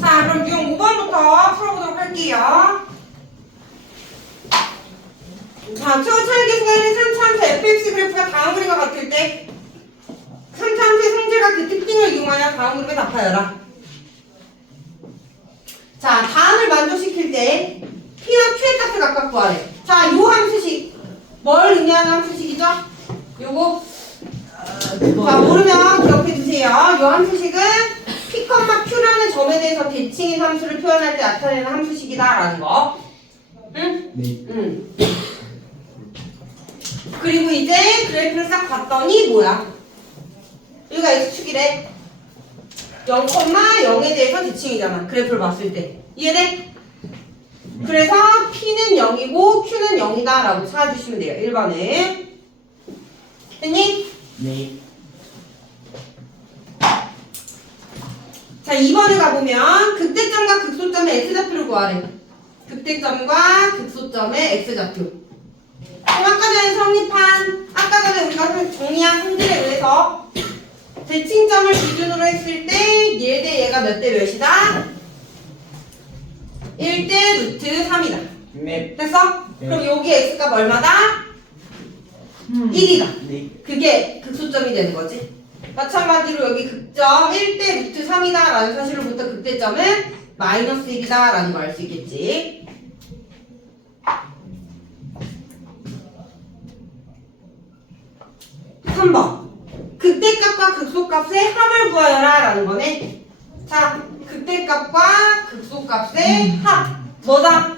자, 그럼 유형 5번부터 풀어보도록 할게요. 자, 초차례 계산하는 3차함수 fx 그래프가 다음 그림과 같을 때 3차함수의 성질과 그 특징을 이용하여 다음 그림에 나타내라. 자, 다음을 만족시킬 때 P와 Q의 값을 각각 구하래. 자, 요 함수식 뭘 의미하는 함수식이죠? 요거 자, 모르면 기억해 두세요. 요 함수식은 Q라는 점에 대해서 대칭인 함수를 표현할 때 나타내는 함수식이다라는 거. 응? 네. 응. 그리고 이제 그래프를 싹 봤더니 뭐야? 여기가 X축이래. 0,0에 대해서 대칭이잖아. 그래프를 봤을 때. 이해돼? 그래서 P는 0이고 Q는 0이다 라고 찾아주시면 돼요. 1번에. 됐니? 네. 자, 2번에 가보면 극대점과 극소점의 x좌표를 구하래. 극대점과 극소점의 x좌표. 그럼 아까 전에 성립한, 아까 전에 우리가 정리한 성질에 의해서 대칭점을 기준으로 했을 때 얘 대 얘가 몇 대 몇이다? 1대 루트 3이다. 네. 됐어? 네. 그럼 여기 x값 얼마다? 1이다. 네. 그게 극소점이 되는 거지. 마찬가지로 여기 극점 1대 루트 3이다 라는 사실로부터 극대점은 마이너스 1이다 라는 걸 알 수 있겠지. 극대값과 극소값의 합을 구하여라 라는 거네. 자, 극대값과 극소값의 합. 뭐다?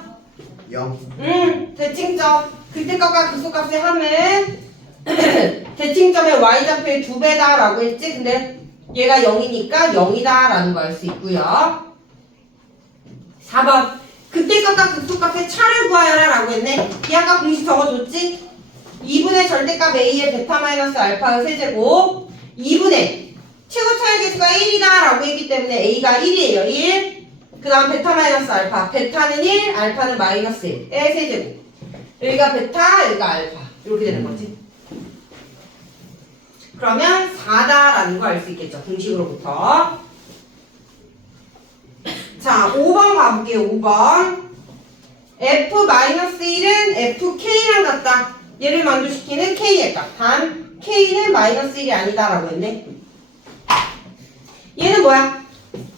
0. 음, 대칭점. 극대값과 극소값의 합은 대칭점의 y좌표의 두 배다 라고 했지. 근데 얘가 0이니까 0이다 라는 걸 알 수 있고요. 4번. 극대값과 극소값의 차를 구하여라 라고 했네. 이 아까 공식 적어줬지? 2분의 절대값 a의 베타 마이너스 알파의 세제곱 2분의 최고 차의 개수가 1이다 라고 했기 때문에 a가 1이에요. 1. 그 다음 베타 마이너스 알파. 베타는 1, 알파는 마이너스 1. 의 세제곱. 여기가 베타, 여기가 알파. 이렇게 되는 거지. 그러면 4다라는 거 알 수 있겠죠. 공식으로부터. 자, 5번 가볼게요. 5번. f-1은 fk랑 같다. 얘를 만족시키는 k의 값. 단, k는 마이너스 1이 아니다라고 했네. 얘는 뭐야?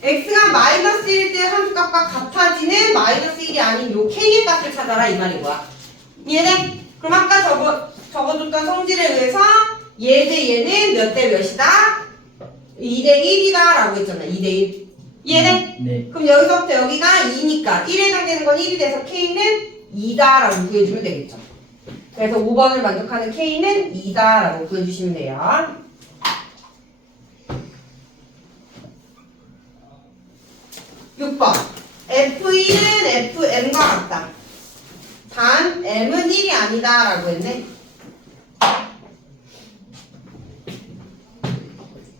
x가 마이너스 1일 때 함수값과 같아지는 마이너스 1이 아닌 요 k의 값을 찾아라 이 말인 거야. 이해돼? 그럼 아까 적어, 적어줬던 성질에 의해서 얘 대 얘는 몇 대 몇이다? 2대 1이다 라고 했잖아. 2대 1. 이해돼? 네. 그럼 여기서부터 여기가 2니까 1에 해당되는 건 1이 돼서 k는 2다 라고 구해주면 되겠죠. 그래서 5번을 만족하는 k는 2다 라고 구해주시면 돼요. 육번 F1은 FM과 같다. 단 M은 1이 아니다 라고 했네.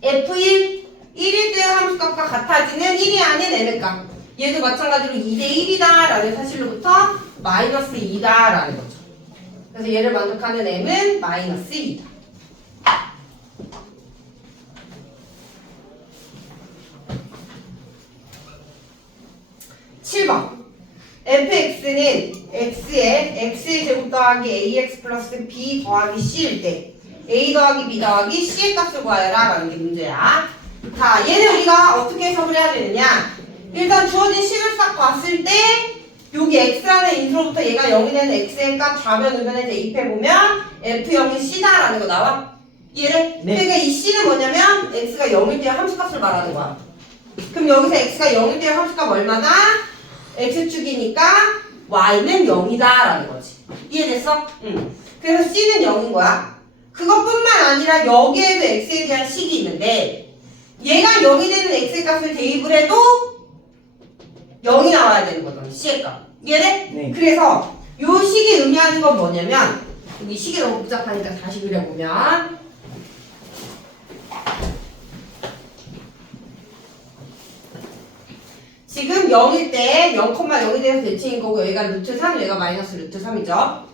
F1 1일 때 함수값과 같아지는 1이 아닌 M의 값. 얘도 마찬가지로 2대 1이다 라는 사실로부터 마이너스 2다 라는 거죠. 그래서 얘를 만족하는 M은 마이너스 2다. 칠번 fx는 x에 x의 제곱 더하기 ax 플러스 b 더하기 c일 때 a 더하기 b 더하기 c의 값을 구하여라 라는 게 문제야. 자, 얘는 우리가 어떻게 해석을 해야 되느냐? 일단 주어진 식을 싹 봤을 때 여기 x라는 인수로부터 얘가 0이 되는 x의 값 좌변 우변에 대입해보면 f0이 c다라는 거 나와? 이해를? 네. 그러니까 이 c는 뭐냐면 x가 0일 때 함수값을 말하는 거야. 그럼 여기서 x가 0일 때 함수값 얼마다? x축이니까 y는 0이다라는 거지. 이해됐어? 응. 그래서 c는 0인 거야. 그것뿐만 아니라 여기에도 x에 대한 식이 있는데 얘가 0이 되는 x의 값을 대입을 해도 0이 나와야 되는 거잖아. c의 값. 이해돼? 네. 그래서 요 식이 의미하는 건 뭐냐면 여기 식이 너무 복잡하니까 다시 그려보면 지금 0일 때 0,0이 돼서 대칭인 거고 여기가 루트 3, 여기가 마이너스 루트 3이죠.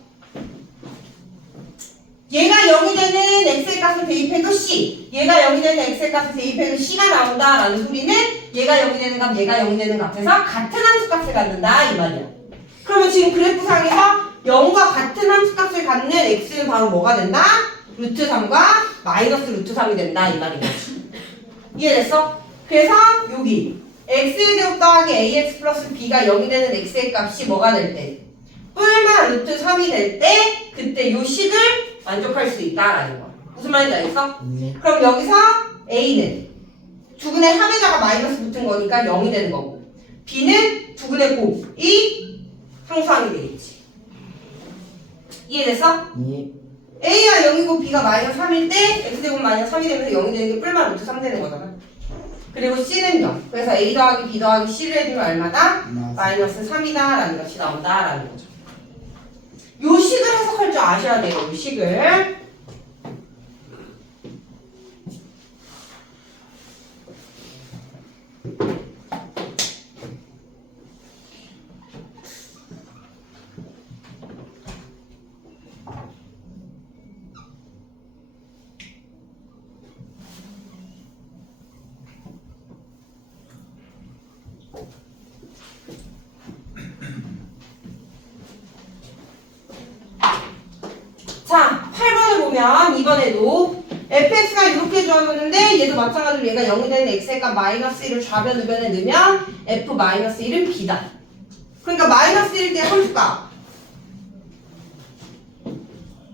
얘가 0이 되는 x의 값을 대입해도 c, 얘가 0이 되는 x의 값을 대입해도 c가 나온다라는 소리는 얘가 0이 되는 값, 얘가 0이 되는 값에서 같은 함수값을 갖는다 이 말이야. 그러면 지금 그래프상에서 0과 같은 함수값을 갖는 x는 바로 뭐가 된다? 루트 3과 마이너스 루트 3이 된다 이 거지. 이해됐어? 그래서 여기 x의 제곱 더하기 ax 플러스 b가 0이 되는 x의 값이 뭐가 될 때? 뿔만 루트 3이 될 때 그때 요 식을 만족할 수 있다라는 거야. 무슨 말인지 알겠어? 네. 그럼 여기서 a는 두근의 3에다가 마이너스 붙은 거니까 0이 되는 거고 b는 두근의 곱이 상수항이 되겠지. 이해됐어? 네. a가 0이고 b가 마이너스 3일 때 x제곱 마이너스 3이 되면서 0이 되는 게 뿔만 루트 3 되는 거잖아. 그리고 c는 0. 그래서 a 더하기 b 더하기 c를 해주면 얼마다? 마이너스 3이다라는 것이 나온다라는 거죠. 요 식을 해석할 줄 아셔야 돼요. 요 식을. 자, 8번을 보면 이번에도 fx가 이렇게 주어졌는데 얘도 마찬가지로 얘가 0이 되는 x의 값 마이너스 1을 좌변 우변에 넣으면 f 마이너스 1은 b다. 그러니까 마이너스 1대 함수값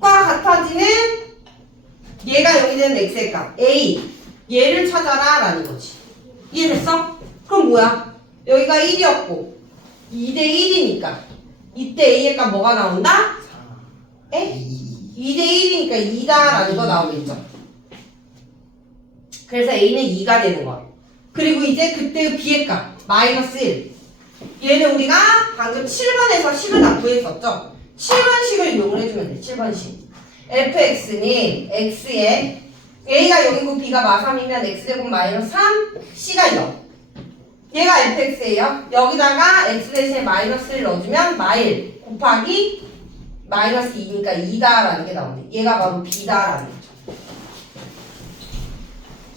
과 같아지는 얘가 0이 되는 x의 값 a 얘를 찾아라 라는 거지. 이해됐어? 그럼 뭐야? 여기가 1이었고 2대 1이니까 이때 a의 값 뭐가 나온다? 에? 2대 1이니까 2다라는 거 나오겠죠. 그래서 A는 2가 되는 거야. 그리고 이제 그때 B의 값, 마이너스 1. 얘는 우리가 방금 7번에서 식을 다 구했었죠. 7번 식을 이용을 해주면 돼, 7번 식. fx는 x에 a가 0이고 b가 마3이면 x제곱 마이너스 3, c가 0. 얘가 fx예요. 여기다가 x 대신에 마이너스를 넣어주면 마일 곱하기 마이너스 2니까 2다라는 게 나오네. 얘가 바로 b다라는 거죠.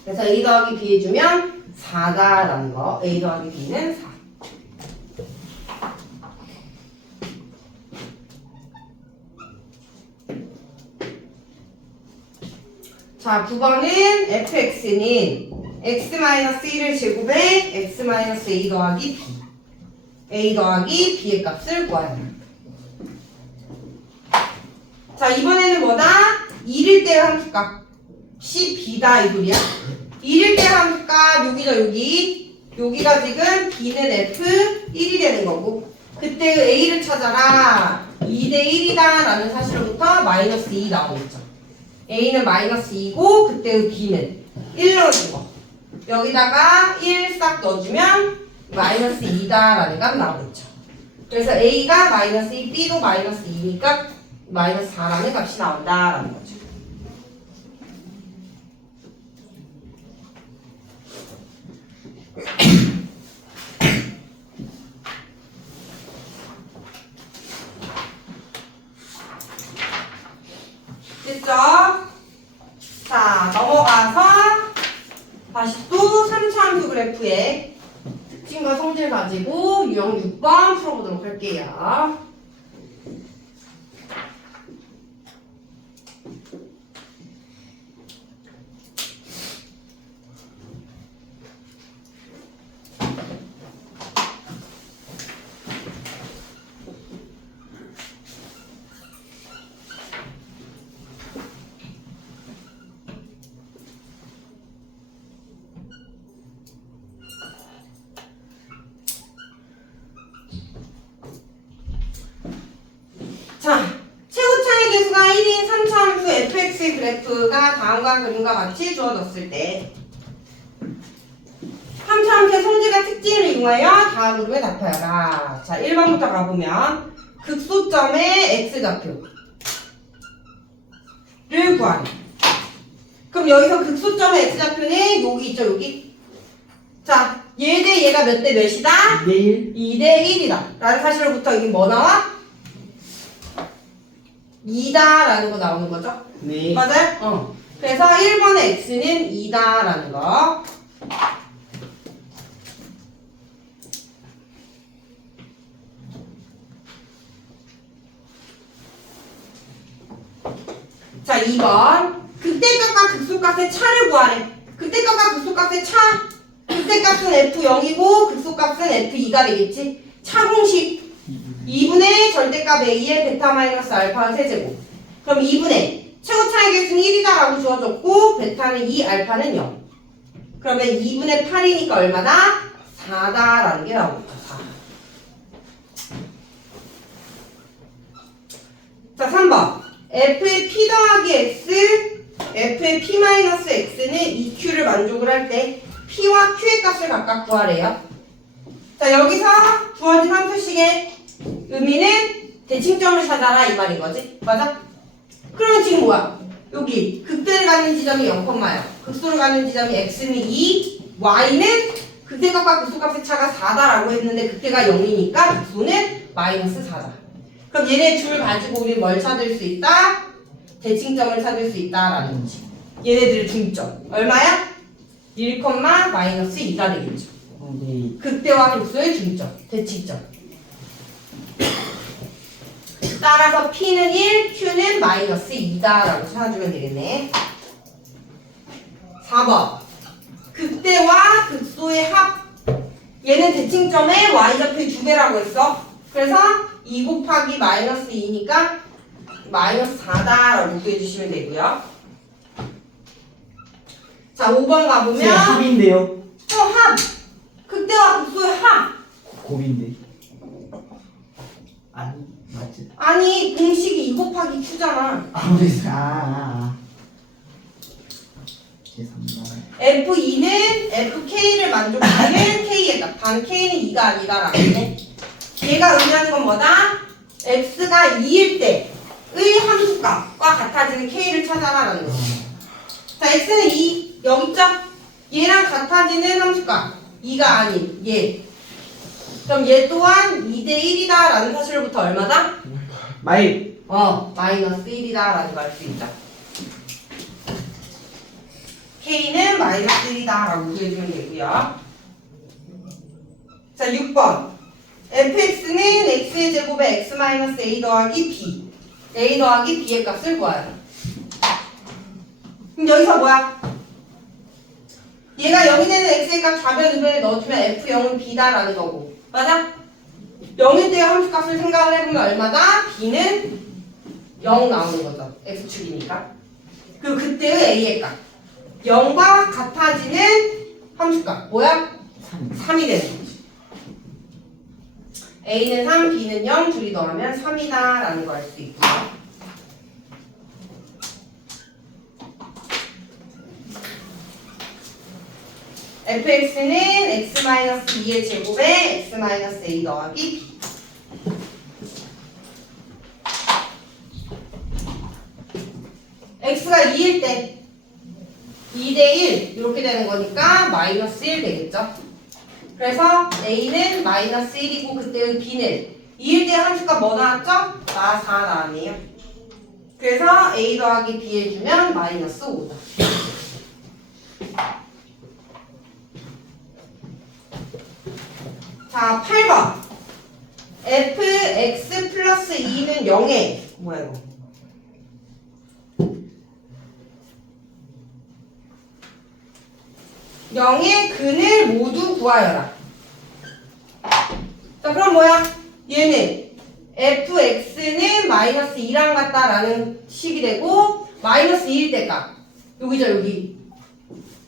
그래서 a 더하기 b 해주면 4다라는 거. a 더하기 b는 4. 자, 9번은 fx는 x-1을 제곱에 x-a 더하기 b. a 더하기 b의 값을 구하야 돼. 자 이번에는 뭐다? 1일 때 함수값. C B다 이 소리야? 1일 때 함수값. 여기죠 여기. 여기가 지금 B는 F 1이 되는 거고 그때 A를 찾아라. 2대 1이다 라는 사실로부터 마이너스 2 나오겠죠. A는 마이너스 2고 그때 B는 1 넣어준 거. 여기다가 1 싹 넣어주면 마이너스 2다 라는 값 나오겠죠. 그래서 A가 마이너스 2, B도 마이너스 2니까 마이너스 4라는 값이 나온다라는 거죠. 됐죠? 자, 넘어가서 다시 또 3차 함수 그래프의 특징과 성질 가지고 유형 6번 풀어보도록 할게요. 자, 최고차의 개수가 1인 3차 함수 fx의 그래프가 다음과 그림과 같이 주어졌을 때 3차 함수의 성질과 특징을 이용하여 다음 그림에 답하여라. 자, 1번부터 가보면 극소점의 x좌표를 구하래. 그럼 여기서 극소점의 x좌표는 여기 있죠, 여기? 자, 얘 대 얘가 몇 대 몇이다? 내일 2대 1이다. 라는 사실로부터 여기 뭐 나와? 2다라는 거 나오는 거죠? 네. 맞아요? 어. 그래서 1번의 x는 2다라는 거. 자, 2번. 극대값과 극소값의 차를 구하래. 극대값과 극소값의 차. 극대값은 F0이고 극소값은 F2가 되겠지. 차 공식. 2분의 절대값 A의 베타 마이너스 알파의 세제곱. 그럼 2분의 최고 차의 객수는 1이다라고 주어졌고 베타는 2 알파는 0 그러면 2분의 8이니까 얼마다? 4다라는 게 나오겠죠 4. 자 3번 f의 p 더하기 x f의 p 마이너스 x는 2q를 만족을 할 때 p와 q의 값을 각각 구하래요 자 여기서 주어진 함수식의 의미는 대칭점을 찾아라 이 말인 거지 맞아? 그러면 지금 뭐야? 여기 극대를 가는 지점이 0,0 극소를 가는 지점이 x는 2 y는 극대값과 극소값의 차가 4다라고 했는데 극대가 0이니까 극소는 마이너스 4다 그럼 얘네 줄 가지고 우리 뭘 찾을 수 있다? 대칭점을 찾을 수 있다라는 거지 얘네들의 중점 얼마야? 1, 마이너스 2가 되겠죠 어, 네. 극대와 극소의 중점, 대칭점. 따라서 P는 1, Q는 마이너스 2다 라고 찾아주면 되겠네. 4번. 극대와 극소의 합. 얘는 대칭점의 y좌표의 두 배라고 했어. 그래서 2 곱하기 마이너스 2니까 마이너스 4다 라고 구해 주시면 되고요. 자, 5번 선생님 가보면 합인데요. 또 합. 극대와 극소의 합. 곱인데. 아니 맞지. 아니 공식이 2 곱하기 q잖아. 아무리 아, 아, 아. 죄송합니다. F2는 FK를 만족하는 값. 단 K는 2가 아니다라고 했네. 얘가 의미하는 건 뭐다? X가 2일 때의 함수값과 같아지는 K를 찾아라라는 거지. 자, X는 2. 여기 있죠? 얘랑 같아지는 함수값. 2가 아닌 얘. 그럼 얘 또한 2대 1이다 라는 사실로부터 얼마다? 마이 어, 마이너스 1이다 라는 걸 알 수 있다. K는 마이너스 1이다 라고 구해주면 되고요. 자, 6번. fx는 x의 제곱에 x 마이너스 a 더하기 b. a 더하기 b의 값을 구하라. 그럼 여기서 뭐야? 얘가 0이 되는 x의 값 좌변 우변에 넣어주면 f0은 b다라는 거고. 맞아? 0일 때의 함수값을 생각을 해보면 얼마다? b는 0 나오는 거죠. x축이니까. 그리고 그때의 a의 값. 0과 같아지는 함수값. 뭐야? 3. 3이 되는 거지. a는 3, b는 0, 둘이 더하면 3이다라는 걸 알 수 있고요. Fx는 x-2의 제곱에 x-a 더하기 b x가 2일 때 2대 1 이렇게 되는 거니까 마이너스 1 되겠죠? 그래서 a는 마이너스 1이고 그때의 b는 2일 때 함수가 뭐 나왔죠? 나4 나왔네요. 그래서 a 더하기 b 해주면 마이너스 5다. 자, 8번. fx 플러스 2는 0에 뭐야 이거? 영의 근을 모두 구하여라. 자, 그럼 뭐야? 얘는 fx는 마이너스 2랑 같다라는 식이 되고 마이너스 2일 때가 여기죠 여기.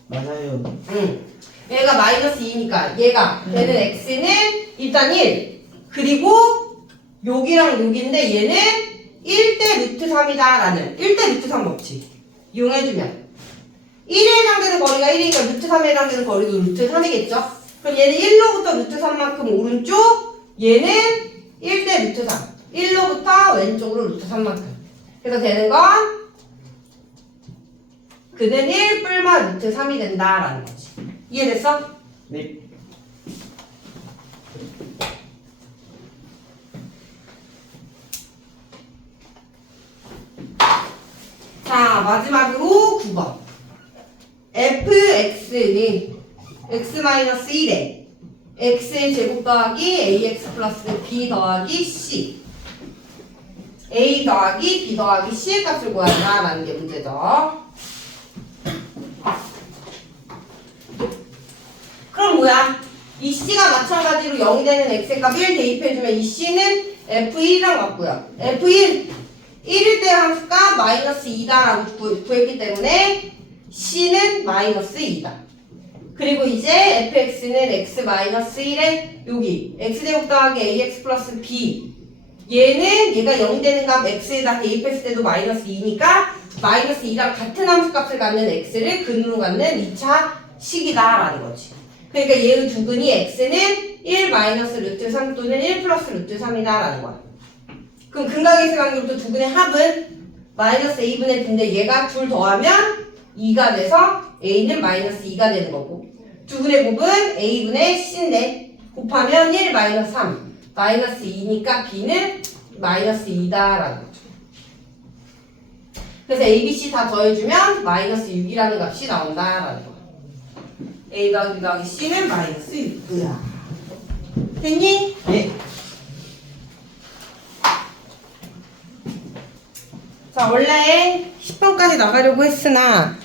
맞아요. 응. 얘가 마이너스 2니까 얘가 얘는 x는 일단 1 그리고 여기랑 여기인데 얘는 1대 루트 3이다 라는. 1대 루트 3 없지. 이용해주면. 1에 해당되는 거리가 1이니까 루트 3에 해당되는 거리도 루트 3이겠죠? 그럼 얘는 1로부터 루트 3만큼 오른쪽 얘는 1대 루트 3 1로부터 왼쪽으로 루트 3만큼. 그래서 되는 건 그는 1 뿔마 루트 3이 된다라는 거지 이해됐어? 네. 자, 마지막으로 9번. fx는 x-1에 x의 제곱 더하기 ax 플러스 b 더하기 c a 더하기 b 더하기 c의 값을 구하라 라는 게 문제죠. 그럼 뭐야? 이 c가 마찬가지로 0이 되는 x의 값 1 대입해주면 이 c는 f1이랑 같고요. f1 1일 때 함수가 마이너스 2다라고 구, 구했기 때문에 c는 마이너스 2다. 그리고 이제 fx는 x 마이너스 1에 여기 x제곱 더하기 ax 플러스 b 얘는 얘가 0이 되는 값 x에다 대입했을 때도 마이너스 2니까 마이너스 2랑 같은 함수값을 갖는 x를 근으로 갖는 2차 식이다라는 거지. 그러니까 얘의 두근이 x는 1 마이너스 루트 3 또는 1 플러스 루트 3이다라는 거야. 그럼 근각에서 관계부터 두근의 합은 마이너스 a분의 b인데 얘가 둘 더하면 2가 돼서 a는 마이너스 2가 되는 거고 두분의 곱은 a분의 c인데 곱하면 1 마이너스 3 마이너스 2니까 b는 마이너스 2다라는 거죠. 그래서 a, b, c 다 더해주면 마이너스 6이라는 값이 나온다라는 거야. A 더하기 b 더하기 c는 마이너스 6이야. 됐니? 예. 자, 원래 10번까지 나가려고 했으나